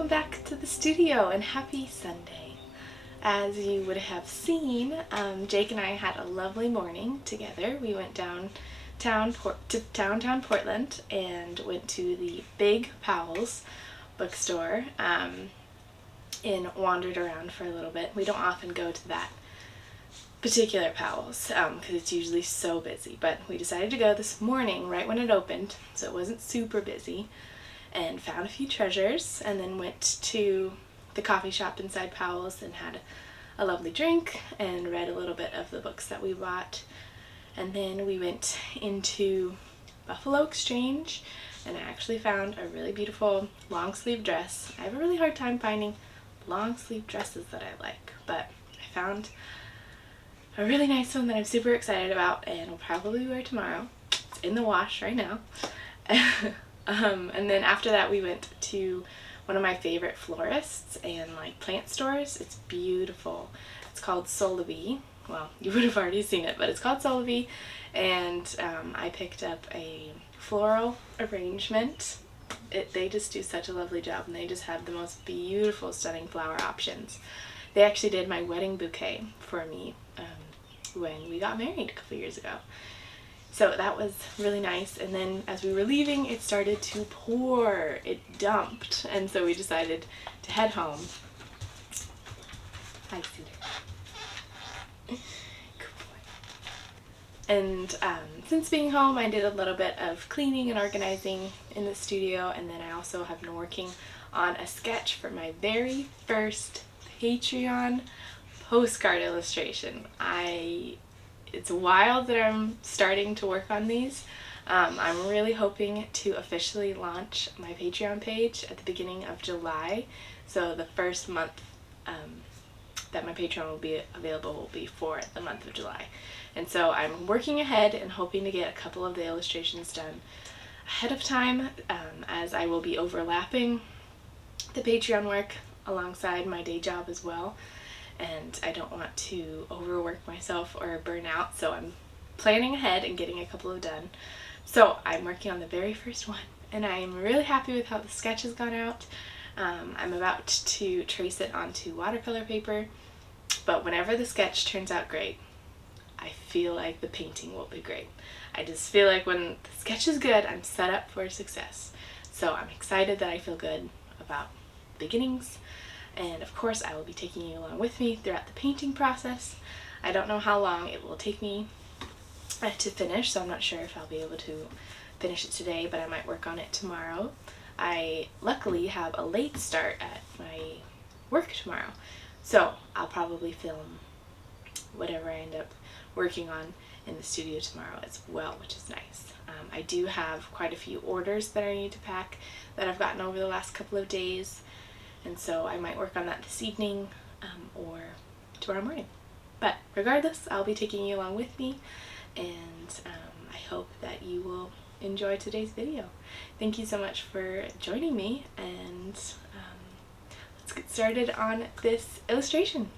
welcome back to the studio and happy Sunday. As you would have seen, Jake and I had a lovely morning together. We went downtown Portland and went to the Big Powell's bookstore and wandered around for a little bit. We don't often go to that particular Powell's because it's usually so busy, but we decided to go this morning right when it opened, so it wasn't super busy, and found a few treasures, and then went to the coffee shop inside Powell's and had a lovely drink and read a little bit of the books that we bought. And then we went into Buffalo Exchange and I actually found a really beautiful long sleeve dress. I have a really hard time finding long sleeve dresses that I like, but I found a really nice one that I'm super excited about and will probably wear tomorrow. It's in the wash right now. And then after that we went to one of my favorite florists and plant stores. It's beautiful. It's called Solovie. Well, you would have already seen it, but it's called Solovie, and I picked up a floral arrangement. They just do such a lovely job, and they just have the most beautiful, stunning flower options. They actually did my wedding bouquet for me when we got married a couple years ago. So that was really nice, and then as we were leaving it started to pour. It dumped, and so we decided to head home. Hi, Cedar. Good boy. And since being home I did a little bit of cleaning and organizing in the studio, and then I also have been working on a sketch for my very first Patreon postcard illustration. It's wild that I'm starting to work on these. I'm really hoping to officially launch my Patreon page at the beginning of July. So the first month that my Patreon will be available will be for the month of July. And so I'm working ahead and hoping to get a couple of the illustrations done ahead of time, as I will be overlapping the Patreon work alongside my day job as well. And I don't want to overwork myself or burn out, so I'm planning ahead and getting a couple of done. So I'm working on the very first one, and I'm really happy with how the sketch has gone out. I'm about to trace it onto watercolor paper, but whenever the sketch turns out great, I feel like the painting will be great. I just feel like when the sketch is good, I'm set up for success. So I'm excited that I feel good about beginnings. And of course I will be taking you along with me throughout the painting process. I don't know how long it will take me to finish, so I'm not sure if I'll be able to finish it today, but I might work on it tomorrow. I luckily have a late start at my work tomorrow, so I'll probably film whatever I end up working on in the studio tomorrow as well, which is nice. I do have quite a few orders that I need to pack that I've gotten over the last couple of days. And so I might work on that this evening or tomorrow morning. But regardless, I'll be taking you along with me, and I hope that you will enjoy today's video. Thank you so much for joining me, and let's get started on this illustration.